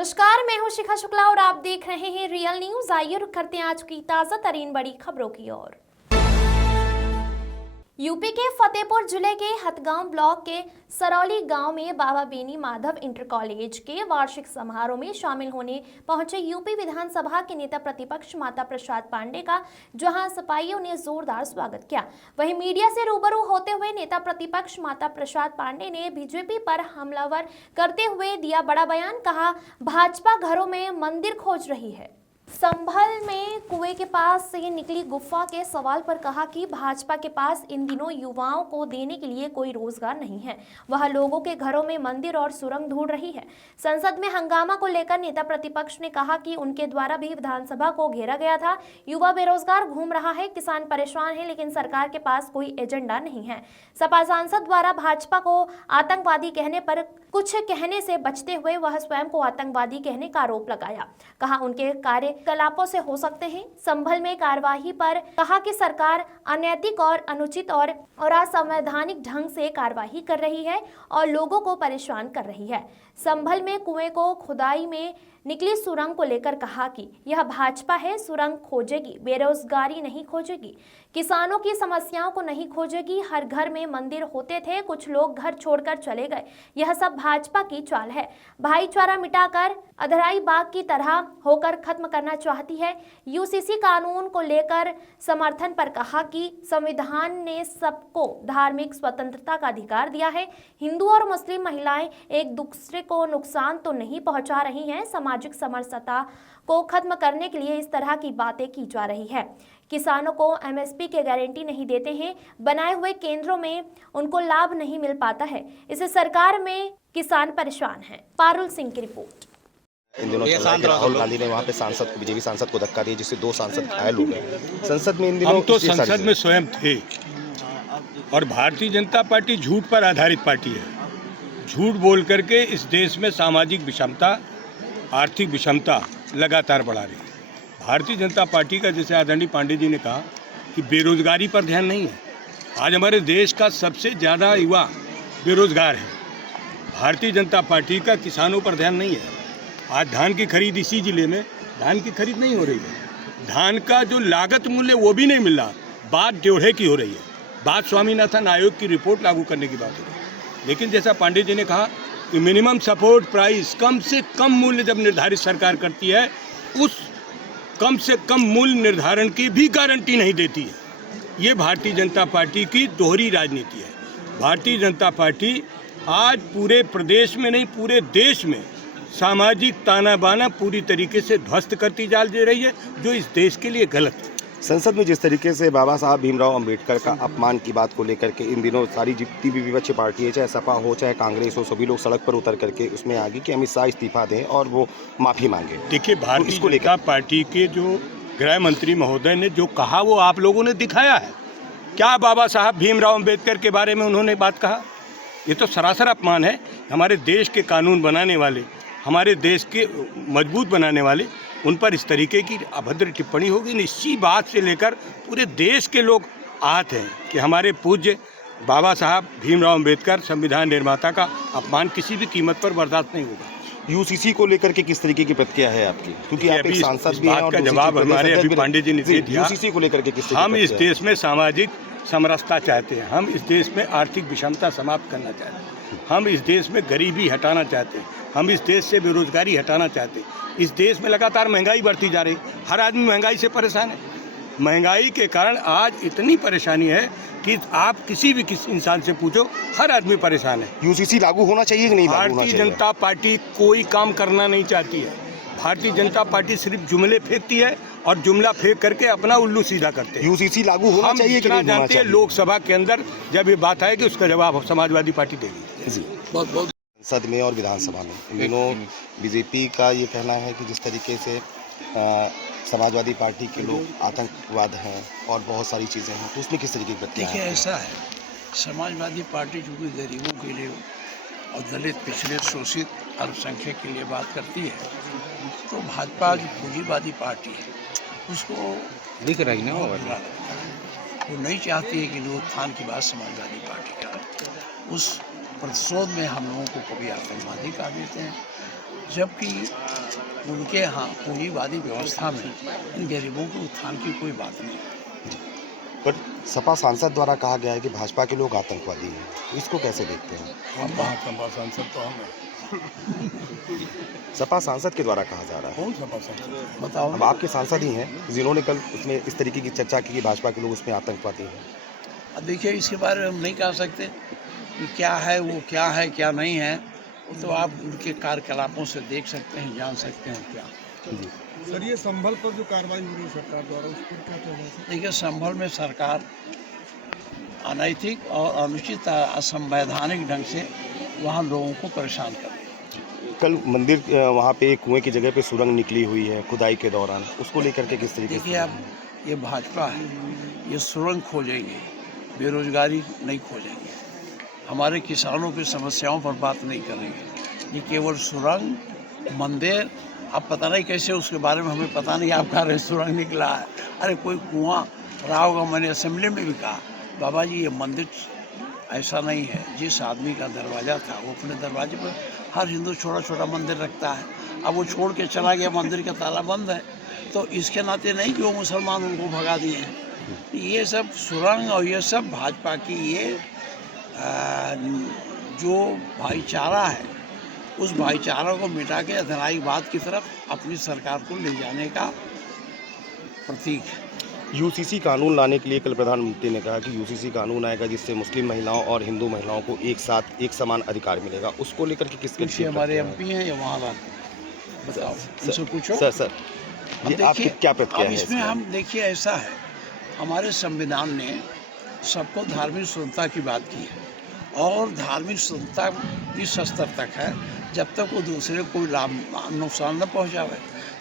नमस्कार, मैं हूं शिखा शुक्ला और आप देख रहे हैं रियल न्यूज। आइए रुक करते हैं आज की ताजा तरीन बड़ी खबरों की ओर। यूपी के फतेहपुर जिले के हथगांव ब्लॉक के सरौली गांव में बाबा बेनी माधव इंटर कॉलेज के वार्षिक समारोह में शामिल होने पहुंचे यूपी विधानसभा के नेता प्रतिपक्ष माता प्रसाद पांडे का जहां सपाइयों ने जोरदार स्वागत किया, वहीं मीडिया से रूबरू होते हुए नेता प्रतिपक्ष माता प्रसाद पांडे ने बीजेपी पर हमलावर करते हुए दिया बड़ा बयान। कहा, भाजपा घरों में मंदिर खोज रही है। संभल में कुएं के पास से निकली गुफा के सवाल पर कहा कि भाजपा के पास इन दिनों युवाओं को देने के लिए कोई रोजगार नहीं है, वह लोगों के घरों में मंदिर और सुरंग ढूंढ रही है। संसद में हंगामा को लेकर नेता प्रतिपक्ष ने कहा कि उनके द्वारा भी विधानसभा को घेरा गया था। युवा बेरोजगार घूम रहा है, किसान परेशान है, लेकिन सरकार के पास कोई एजेंडा नहीं है। सपा सांसद द्वारा भाजपा को आतंकवादी कहने पर कुछ कहने से बचते हुए वह स्वयं को आतंकवादी कहने का आरोप लगाया। कहा, उनके कार्यकलापों से हो सकते हैं। संभल में कार्यवाही पर कहा कि सरकार अनैतिक और अनुचित और असंवैधानिक ढंग से कार्यवाही कर रही है और लोगों को परेशान कर रही है। संभल में कुएं को खुदाई में निकली सुरंग को लेकर कहा कि यह भाजपा है, सुरंग खोजेगी, बेरोजगारी नहीं खोजेगी, किसानों की समस्याओं को नहीं खोजेगी। हर घर में मंदिर होते थे, कुछ लोग घर छोड़कर चले गए, यह सब भाजपा की चाल है। भाईचारा मिटाकर अधराई बाग की तरह होकर खत्म करना चाहती है। यूसीसी कानून को लेकर समर्थन पर कहा कि संविधान ने सबको धार्मिक स्वतंत्रता का अधिकार दिया है। हिंदू और मुस्लिम महिलाएं एक दूसरे को नुकसान तो नहीं पहुंचा रही हैं। सामाजिक समरसता को खत्म करने के लिए इस तरह की बातें की जा रही है। किसानों को एमएसपी की गारंटी नहीं देते हैं, बनाए हुए केंद्रों में उनको लाभ नहीं मिल पाता है, इससे सरकार में किसान परेशान हैं। पारुल सिंह की रिपोर्ट। इन दिनों राहुल गांधी ने वहां पे सांसद को, बीजेपी सांसद को धक्का दिया, जिससे 2 सांसद घायल हो गए। संसद में इन दिनों हम तो संसद में स्वयं थे और भारतीय जनता पार्टी झूठ पर आधारित पार्टी है। झूठ बोल करके इस देश में सामाजिक विषमता, आर्थिक विषमता लगातार बढ़ा रही है। भारतीय जनता पार्टी का, जैसे आदरणीय पांडे जी ने कहा कि बेरोजगारी पर ध्यान नहीं है। आज हमारे देश का सबसे ज़्यादा युवा बेरोजगार है। भारतीय जनता पार्टी का किसानों पर ध्यान नहीं है। आज धान की खरीद, इसी जिले में धान की खरीद नहीं हो रही है। धान का जो लागत मूल्य वो भी नहीं मिल रहा। बात ड्योढ़े की हो रही है, बात स्वामीनाथन आयोग की रिपोर्ट लागू करने की बात हो रही है। लेकिन जैसा पांडे जी ने कहा कि मिनिमम सपोर्ट प्राइस, कम से कम मूल्य जब निर्धारित सरकार करती है, उस कम से कम मूल्य निर्धारण की भी गारंटी नहीं देती है। ये भारतीय जनता पार्टी की दोहरी राजनीति है। भारतीय जनता पार्टी आज पूरे प्रदेश में नहीं, पूरे देश में सामाजिक ताना बाना पूरी तरीके से ध्वस्त करती जा रही है, जो इस देश के लिए गलत है। संसद में जिस तरीके से बाबा साहब भीमराव अंबेडकर का अपमान की बात को लेकर के इन दिनों सारी जितनी भी विपक्षी पार्टी है, चाहे सपा हो चाहे कांग्रेस हो, सभी लोग सड़क पर उतर करके उसमें आ गए कि अमित शाह इस्तीफा दें और वो माफ़ी मांगे। देखिए, भारतीय जनता पार्टी के जो गृह मंत्री महोदय ने जो कहा वो आप लोगों ने दिखाया है। क्या बाबा साहब भीमराव अंबेडकर के बारे में उन्होंने बात कहा? ये तो सरासर अपमान है। हमारे देश के कानून बनाने वाले, हमारे देश के मजबूत बनाने वाले, उन पर इस तरीके की अभद्र टिप्पणी होगी। इसी बात से लेकर पूरे देश के लोग आहत हैं कि हमारे पूज्य बाबा साहब भीमराव अंबेडकर संविधान निर्माता का अपमान किसी भी कीमत पर बर्दाश्त नहीं होगा। यूसीसी को लेकर के किस तरीके की प्रतिक्रिया है आपकी? क्योंकि आप एक सांसद भी हैं और जवाब हमारे अभी पांडे जी ने दे दिया। यूसीसी को लेकर के किस हम इस देश में सामाजिक समरसता चाहते हैं, हम इस देश में आर्थिक विषमता समाप्त करना चाहते हैं, हम इस देश में गरीबी हटाना चाहते हैं, हम इस देश से बेरोजगारी हटाना चाहते हैं। इस देश में लगातार महंगाई बढ़ती जा रही, हर आदमी महंगाई से परेशान है। महंगाई के कारण आज इतनी परेशानी है कि आप किसी इंसान से पूछो, हर आदमी परेशान है। यूसीसी लागू होना चाहिए कि नहीं? भारतीय जनता पार्टी कोई काम करना नहीं चाहती है। भारतीय जनता पार्टी सिर्फ जुमले फेंकती है और जुमला फेंक करके अपना उल्लू सीधा करते हैं। यूसीसी लागू होना चाहिए कि नहीं होना चाहिए? लोकसभा के अंदर जब ये बात आएगी उसका जवाब समाजवादी पार्टी देगी। बहुत संसद में और विधानसभा में इन दिनों बीजेपी का ये कहना है कि जिस तरीके से समाजवादी पार्टी के लोग आतंकवाद हैं और बहुत सारी चीज़ें हैं, तो उसमें किस तरीके की प्रतिक्रिया है? देखिए, ऐसा है, समाजवादी पार्टी चूँकि गरीबों के लिए और दलित, पिछड़े, शोषित, अल्पसंख्यक के लिए बात करती है, तो भाजपा जो पूंजीवादी पार्टी है उसको दिख रही ना, वो नहीं चाहती है कि उत्थान की बात समाजवादी पार्टी का। उस प्रतिशोध में हम लोगों को कभी आतंकवादी कह देते हैं, जबकि उनके यहाँ पूंजीवादी व्यवस्था में इन गरीबों के उत्थान की कोई बात नहीं। पर सपा सांसद द्वारा कहा गया है कि भाजपा के लोग आतंकवादी हैं, इसको कैसे देखते हैं? हम सपा सांसद तो हम सपा सांसद के द्वारा कहा जा रहा है। कौन सपा सांसद? बताओ अब आपके सांसद ही हैं जिन्होंने कल उसमें इस तरीके की चर्चा की कि भाजपा के लोग उसमें आतंकवादी हैं। अब देखिए, इसके बारे में हम नहीं कह सकते कि क्या है, वो क्या है, क्या नहीं है। वो तो आप उनके कार्यकलापों से देख सकते हैं, जान सकते हैं क्या। जी सर, ये संभल पर जो कार्रवाई हो रही है सरकार द्वारा, उस पर क्या कहना है? देखिए, संभल में सरकार अनैतिक और अनुचित असंवैधानिक ढंग से वहाँ लोगों को परेशान कर रही है। कल मंदिर वहाँ पे कुएं की जगह पे सुरंग निकली हुई है खुदाई के दौरान, उसको लेकर के किस तरीके देखिए, से? अब ये भाजपा है, ये सुरंग खोजेंगे, बेरोजगारी नहीं खोजेंगे, हमारे किसानों की समस्याओं पर बात नहीं करेंगे। ये केवल सुरंग, मंदिर, अब पता नहीं कैसे, उसके बारे में हमें पता नहीं। आप कह रहे सुरंग निकला है, अरे कोई कुआं रहा होगा। मैंने असेंबली में भी कहा, बाबा जी ये मंदिर ऐसा नहीं है। जिस आदमी का दरवाज़ा था, वो अपने दरवाजे पर, हर हिंदू छोटा छोटा मंदिर रखता है, अब वो छोड़ के चला गया, मंदिर का ताला बंद है, तो इसके नाते नहीं कि वो मुसलमान उनको भगा दिए हैं। ये सब सुरंग और ये सब भाजपा की ये जो भाईचारा है, उस भाईचारा को मिटा के अधनाईवाद की तरफ अपनी सरकार को ले जाने का प्रतीक है। यूसीसी कानून लाने के लिए कल प्रधानमंत्री ने कहा कि यूसीसी कानून आएगा जिससे मुस्लिम महिलाओं और हिंदू महिलाओं को एक साथ एक समान अधिकार मिलेगा, उसको लेकर के किसके पूछिए, हमारे एमपी हैं या वहाँ लाते, बताओ, उनसे पूछो। सर अब ये आपकी देखिए, क्या प्रतिक्रिया अब है इसमें इसमें? हम देखिए, ऐसा है, हमारे संविधान ने सबको धार्मिक स्वतंत्रता की बात की है, और धार्मिक स्वतंत्रता इस स्तर तक है जब तक वो दूसरे को लाभ नुकसान न पहुंचावे।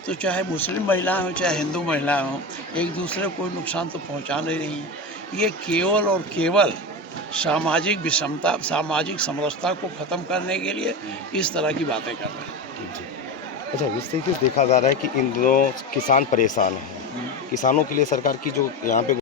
तो चाहे मुस्लिम महिलाएं हो, चाहे हिंदू महिलाएं हो, एक दूसरे को कोई नुकसान तो पहुंचा नहीं रही हैं। ये केवल और केवल सामाजिक विषमता, सामाजिक समरसता को ख़त्म करने के लिए इस तरह की बातें कर रहे हैं। अच्छा, इस तरीके से देखा जा रहा है कि इन दिनों किसान परेशान हैं, किसानों के लिए सरकार की जो यहाँ पे